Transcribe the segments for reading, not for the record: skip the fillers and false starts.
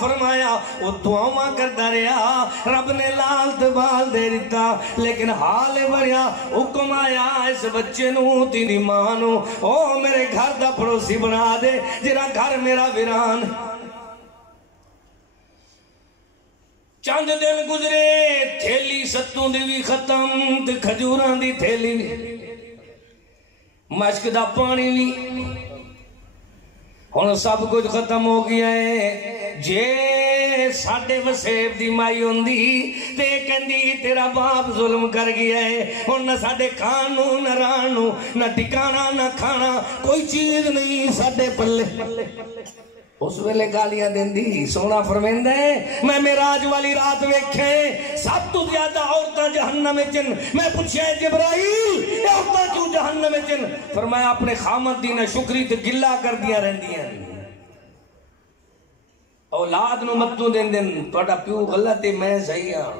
فرمایا وہ دعاواں کرتا رہا، رب نے لال تبال دے دیتا، لیکن حال بڑھیا حکم آیا اس بچے نو تیری ماں نو او میرے گھر دا پڑوسی بنا دے، جرا گھر میرا ویران۔ چند دن گزرے، تھیلی ستوں دی بھی ختم تے کھجوراں دی تھیلی بھی، مشک دا پانی بھی، ہن سب کچھ ختم ہو گیا ہے۔ جے ساڈے وسیب دی مائی ہوندی تے کہندی تیرا باپ ظلم کر گیا ہے، ہن نہ ساڈے کھان نو نہ رہن نو نہ ٹکانا نہ کھانا کوئی چیز نہیں ساڈے پلے۔ اس ویلے گالیاں دیندی، سونا فرمیندا ہے میں معراج والی رات ویکھے سب تو زیادہ عورتاں جہنم وچن۔ میں پوچھیا جبرائیل اے عورتاں کیوں جہنم وچن؟ فرمایا اپنے خامد دی ناشکری تے گلہ کردیاں رہندیاں، اولاد نو متوں دیندن تہاڈا پیو غلط ہے میں صحیح ہاں۔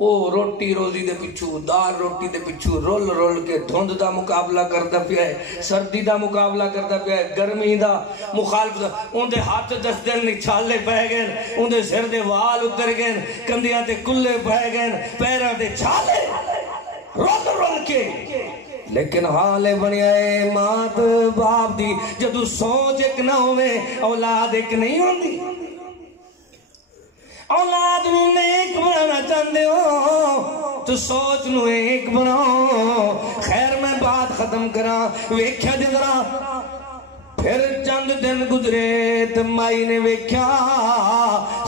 او روٹی روزی دے پچھو، دال روٹی دے پچھو رول رول کے دھند دا مقابلہ کردا پیا ہے، سردی دا مقابلہ کردا پیا ہے، گرمی دا مخالفت۔ اون دے ہاتھ 10 دن چھالے پہ گئے، اون دے سر دے وال اتر گئے، کندیاں تے کلے پہ گئے، پیراں تے چھالے رول رول کے۔ لیکن حال بنیا ہے مات باپ دی جدو سوچ ایک نہ ہوئے اولاد ایک نہیں ہوندی۔ اولاد نو نیک بنانا چاہتے ہو تو سوچ نو ایک بناؤ۔ خیر میں بات ختم کرا، ویکھیا جدرا پھر چند دن گزرے تو مائی نے ویکھیا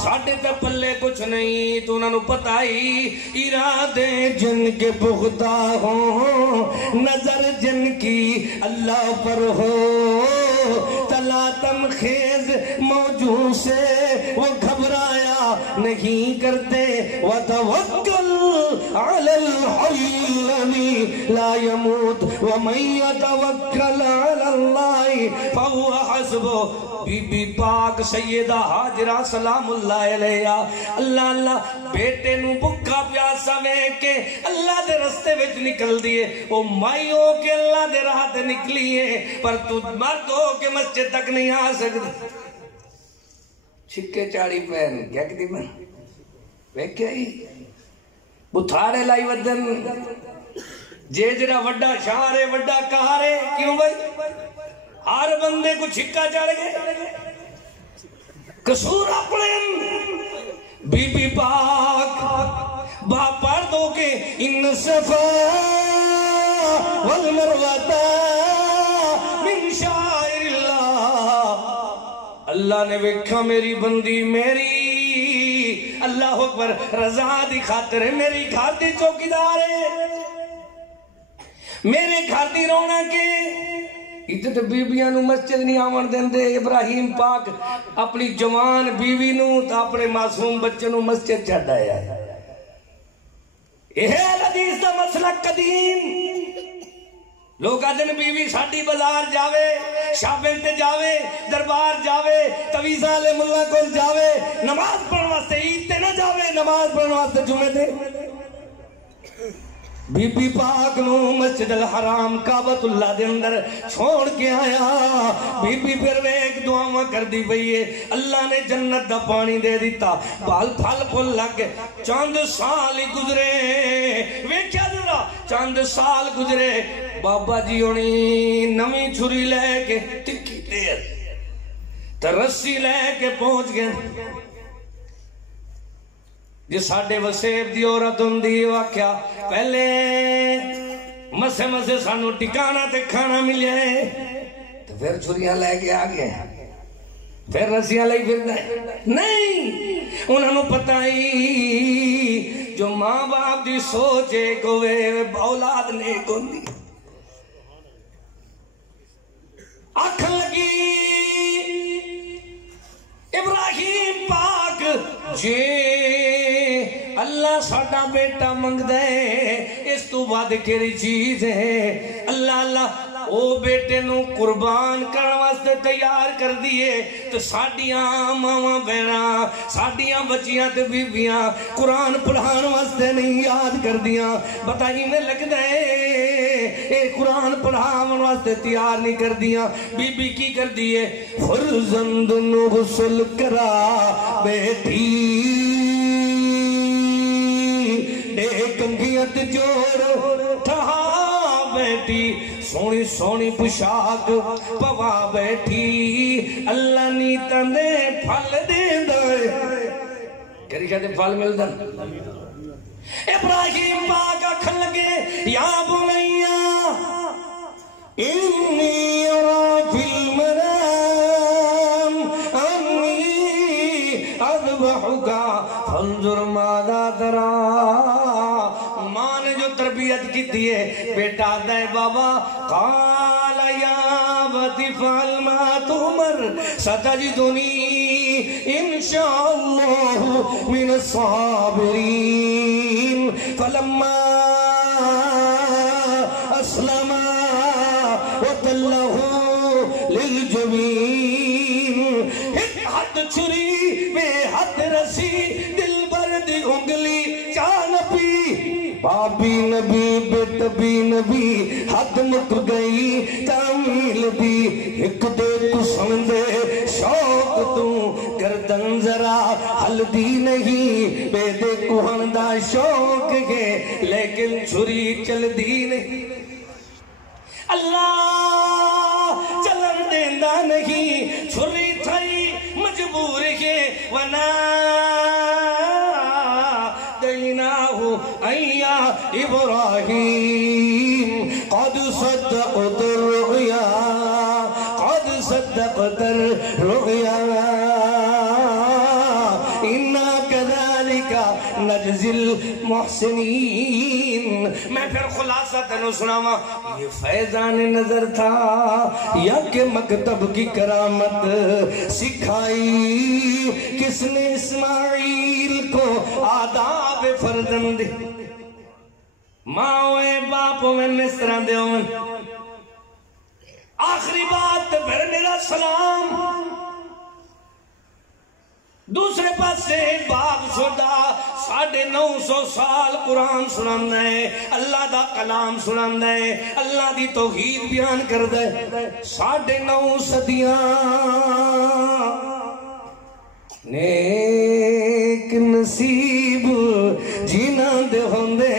ساڑھے تے پلے کچھ نہیں، تو انہوں پتہ ہی ارادے جن کے پختہ ہوں، نظر جن کی اللہ پر ہو، تلاتم خیز موجوں سے وہ گھبرایا نہیں کرتے، وَتَوَكَّلْ عَلَى الْحَيِّ الَّذِي لَا يَمُوتُ وَمَن يَتَوَكَّلْ عَلَى اللَّهِ فَهُوَ حَسْبُهُ۔ بی بی پاک سیدہ حاجرہ سلام اللہ علیہ اللہ بیٹے نو بھکا پیاسا ویکھ کے اللہ دے رستے وچ نکل دیے، او مائی ہو کے اللہ دے راہ تے نکلی ہے، پر تو مرد ہو کے مسجد تک نہیں آ سکتا۔ چھکے چاڑی پہن کیا کہتی میں ویکھیا ہی بتھارے لائی ودن جے جرا وڈا شہر ہے وڈا کار ہے، کیوں بھائی ہر بندے کو چھکا چڑھ گئے، قصور اپنے۔ بی بی پاک باپ پڑھ دو کہ ان صفا والمروہ من شعائر اللہ، اللہ نے ویکھا میری بندی میری اللہ اکبر رضا دی خاطر ہے، میری گھر دی چوکیدار ہے، میرے گھر دی رونق ہے۔ اتنے تو بیویاں نو مسجد نہیں آون دیندے، ابراہیم پاک اپنی جوان بیوی نو تا اپنے معصوم بچے نو مسجد چھڈ آیا ہے۔ یہ حدیث دا مسلک قدیم، لوگ آدھن بیوی ساڈی بازار جاوے، شاپنگ تے جاوے، دربار جاوے، تویزہ لے ملہ کول جاوے، نماز پڑھن واسطے عید تے نہ جاوے، نماز پڑھن واسطے جمعے تے۔ بی بی پاک نو مسجد الحرام کعبۃ اللہ دے اندر چھوڑ کے آیا، بی بی پھر ایک دعاواں کر دی پئی ہے، اللہ نے جنت دا پانی دے دیتا، پھل پھل پھل لگ گئے۔ چند سال ہی گزرے، ویکھیا ذرا چند سال گزرے، بابا جی ہونی نویں چھری لے کے ٹکی تیز تے رسی لے کے پہنچ گئے۔ جی ساڑھے وسیب دی عورت ہوندی واقعہ پہلے مسے مسے سانو ٹکانا تے کھانا ملیا ہے، تو پھر چھریاں لے کے آگئے، پھر رسیاں لے پھر نہیں، انہوں نے پتہ ہی جو ماں باپ دی سوچے کوئے اولاد نیک ہوندی۔ آکھن لگی ابراہیم پاک جے اللہ ساڑھا بیٹا منگ دے اس تو بعد کیری چیز ہے، اللہ او بیٹے نو قربان کرن واسطے تیار کر دیئے، تو ساڑھیاں ماما بہنا ساڑھیاں بچیاں تے بیبیاں قرآن پڑھان واسطے نہیں یاد کر دیاں۔ بتائی میں لگ دے اے قرآن پڑھاون واسطے تیار نہیں کر دیا بی بی کی کر دیے فرزند نو غسل کرا بیٹھی دے کنگیت جوڑ ٹھہا بیٹھی سونی سونی پشاک پوا بیٹھی اللہ نیتا دے پھل دے دے کری شاید پھل مل دن ابراہیم پاک اکھن لگے یا بنیا انی ارا فی المنام انی اذبحکا فانظر ماذا ترا ماں نے جو تربیت کی دیئے بیٹا دے بابا قال یا ابت فعل ما تؤمر ستجدنی انشاءاللہ من الصابرین فلما اسلم وتلہ للجبین حد چھری بے حد رسی دل برد انگلی چانپی بابی نبی بیٹ بھی نبی حد مک گئی تعمیل دی ایک دے تو سمندے شوق تو گردن ذرا حل دی نہیں بے دے کوہندہ شوق ہے لیکن چھری چل دی نہیں اللہ چلن دیندہ نہیں چھری تھائی مجبور ہے ونا دیناہو ایا ابراہیم قد صدقت الرؤیا قد صدقت الرؤیا انا كذلك نجزی المحسنین میں پھر خلاصہ تنو سناما یہ فیضان نظر تھا یا کہ مکتب کی کرامت سکھائی کس نے اسماعیل کو آداب فرزند ماں باپ میں مصرہ دے آخری بات پھر میرا سلام دوسرے پاس سے باغ شدہ 950 سال قرآن سنان ہے اللہ دا کلام سنان ہے اللہ دی توحید بیان کر دے 9.5 صدیاں نیک نصیب جینا دے ہوندے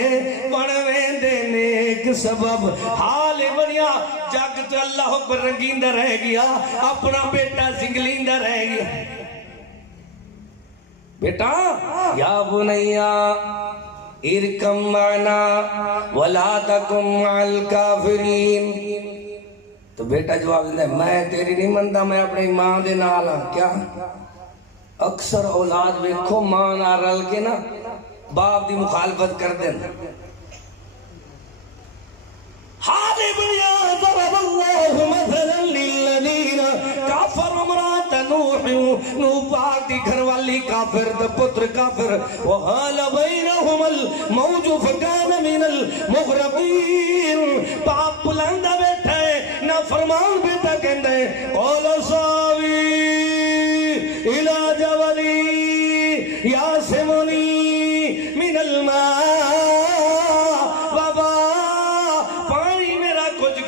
بڑھویں دے نیک سبب حال بنیا جگ تو اللہ پر رنگیندہ رہ گیا اپنا بیٹا سنگلیندہ رہ گیا بیٹا یا بنیا ارکم معنا ولا تکم مع الکافرین تو بیٹا جواب دیتا ہے میں تیری نہیں منتا میں اپنی ماں دے نالا کیا اکثر اولاد ویکھو ماں نہ رل کے نا باپ دی مخالفت کر دیں حالی بنیا ضرب اللہ مثلا للذین کافر امرات نوح پاک دی گھر والی کافر دا پتر کافر وحال بینہم الموج فکان من المغرقین باپ بلندہ بیٹھا ہے نا فرمان بیٹا کہندہ ہے قول صاوی الى جولی یاسمنی من الماء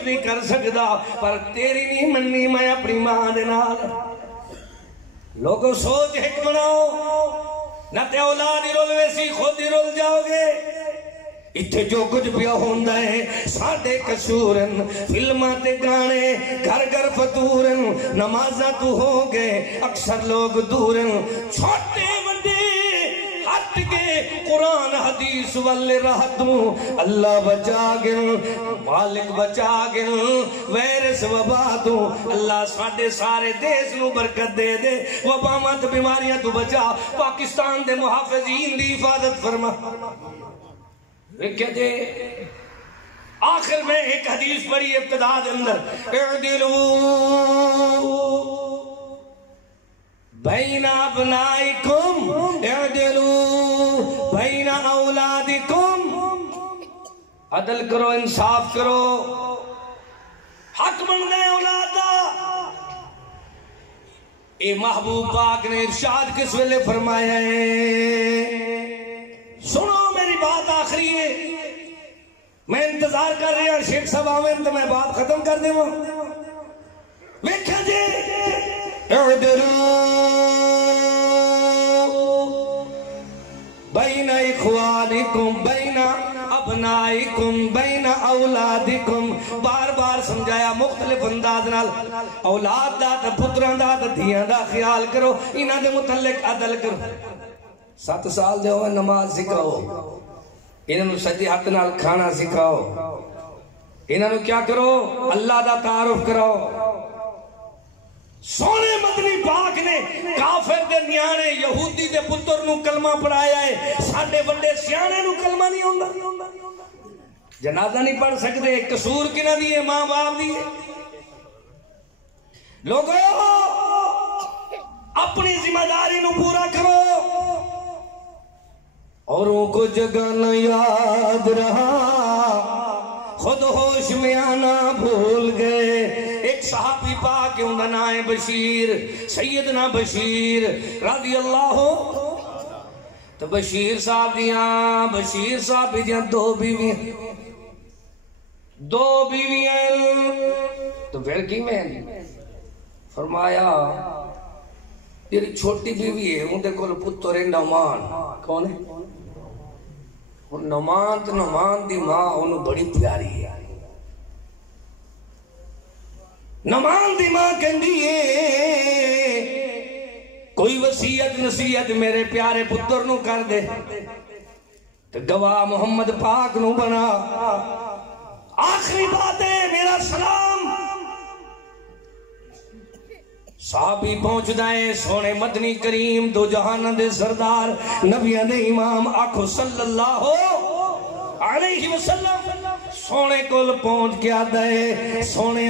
نہیں کر سکتا پر تیری نہیں مننی میں اپنی ماں دے نال لوگوں سوچ ایک بناؤ نہ تے اولاد ہی رول ویسی خود ہی رول جاؤ گے اتھے جو کچھ بھی ہوندہ ہے ساڑھے کسورن فلمات گانے گھر گھر فتورن نمازہ تو ہو گئے اکثر لوگ دورن چھوٹے بندے ہٹ کے قرآن حدیث والے رہتوں اللہ بچا گن مالک بچا گن ویرس وبادوں اللہ ساڑھے سارے دیس نو برکت دے دے وبامت بیماریاں تو بچا پاکستان دے محافظین دی حفاظت فرما کیا دے آخر میں ایک حدیث پڑھی ابتدا دے اندر اعدلو بین ابنائکم اعدلو بین اولادکم عدل کرو انصاف کرو حق بن گئے اولادا اے محبوب پاک نے ارشاد کس ویلے فرمایا ہے سنو میری بات آخری ہے میں انتظار کر رہے ہیں شیخ صاحب آویں تو میں بات ختم کر دے وہ ویکھا جی اعدلوا بین اخوانکم بین ابنائکم بین اولادکم بار بار سمجھایا مختلف انداز نال اولاد دا تے پتراں دا تے دھیاں دا خیال کرو انہاں دے متعلق عدل کرو 7 سال دے ہوئے نماز سکھاؤ انہاں نو سجے ہاتھ نال کھانا سکھاؤ انہاں نو کیا کرو اللہ دا تعارف کراؤ سونے مدنی پاک نے کافر دے نیانے یہودی دے پتر نو کلمہ پڑھایا ہے ساڈے بڑے سیانے نو کلمہ نہیں ہوندا جنازہ نہیں پڑھ سکتے قصور کنا دیئے ماں باپ دیئے لوگوں اپنی ذمہ داری نو پورا کرو اوروں کو جگانا یاد رہا خود ہوش میں آنا بھول گئے ایک صحابی پاک ان کا نام ہے بشیر سیدنا بشیر رضی اللہ تو بشیر صاحب دیاں 2 بیویاں تو پھر کی میں فرمایا یہ چھوٹی بیوی ہے ان دے کول پتر ہے نعمان کون ہے نعمان تو نعمان دی ماں انہوں بڑی پیاری ہے نعمان دی ماں کہندی ہے کوئی وصیت نصیحت میرے پیارے پتر نو کر دے تو گواہ محمد پاک نو بنا آخری بات ہے میرا سلام صحابی پہنچ دائے سونے مدنی کریم 2 جہانہ دے سردار نبیان دے امام آنکھو صلی اللہ علیہ وسلم سونے کل پہنچ کیا دے سونے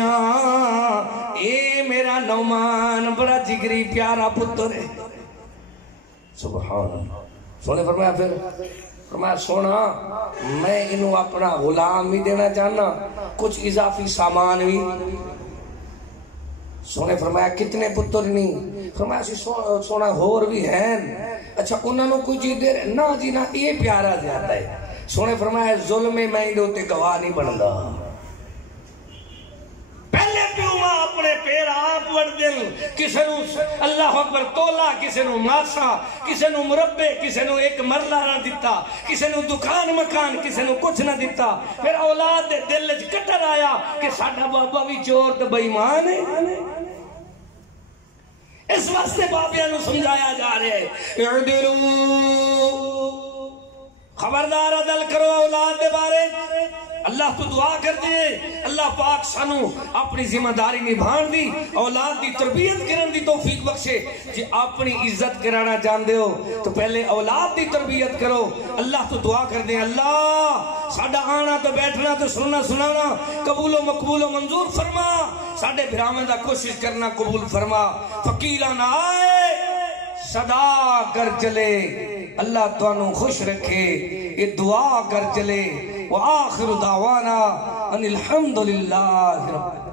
اے میرا نعمان بڑا جگری پیارا پتر ہے سبحان اللہ سونے فرمایا پھر فرمایا سونا میں انہوں اپنا غلام بھی دینا چاہنا کچھ اضافی سامان بھی سونے فرمایا کتنے پتر نہیں فرمایا سونا ہور بھی ہیں اچھا انہوں نے کوئی چیز دے رہے نا جی نا یہ پیارا زیادہ ہے سونے فرمایا ظلم میں ہی دوتے گواہ نہیں بندا پہلے پیو ماں اپنے پیر آپ وڑ دل کسے نو اللہ اکبر تولا کسے نو ماسا کسے نو مربے کسے نو ایک مرلہ نہ دیتا کسے نو دکان مکان کسے نو کچھ نہ دیتا پھر اولاد دے دل کٹر آیا کہ ساڑھا بابا بھی چور تو بے ایمان ہے اس واسطے بابیاں نو سمجھایا جا رہے ہیں اعدلوا خبردار عدل کرو اولاد دے بارے اللہ تو دعا کر دے اللہ پاک سانو اپنی ذمہ داری نبھان دی اولاد دی تربیت کرن دی توفیق بخشے جی اپنی عزت کرانا چاہندے ہو تو پہلے اولاد دی تربیت کرو اللہ تو دعا کر دے اللہ ساڑھا آنا تو بیٹھنا تو سننا سنانا قبول و مقبول و منظور فرما ساڑھے بھرامن دا کوشش کرنا قبول فرما فقیران آئے صدا کر چلے اللہ توانو خوش رکھے یہ دعا کر چلے وآخر دعوانا ان الحمدللہ رب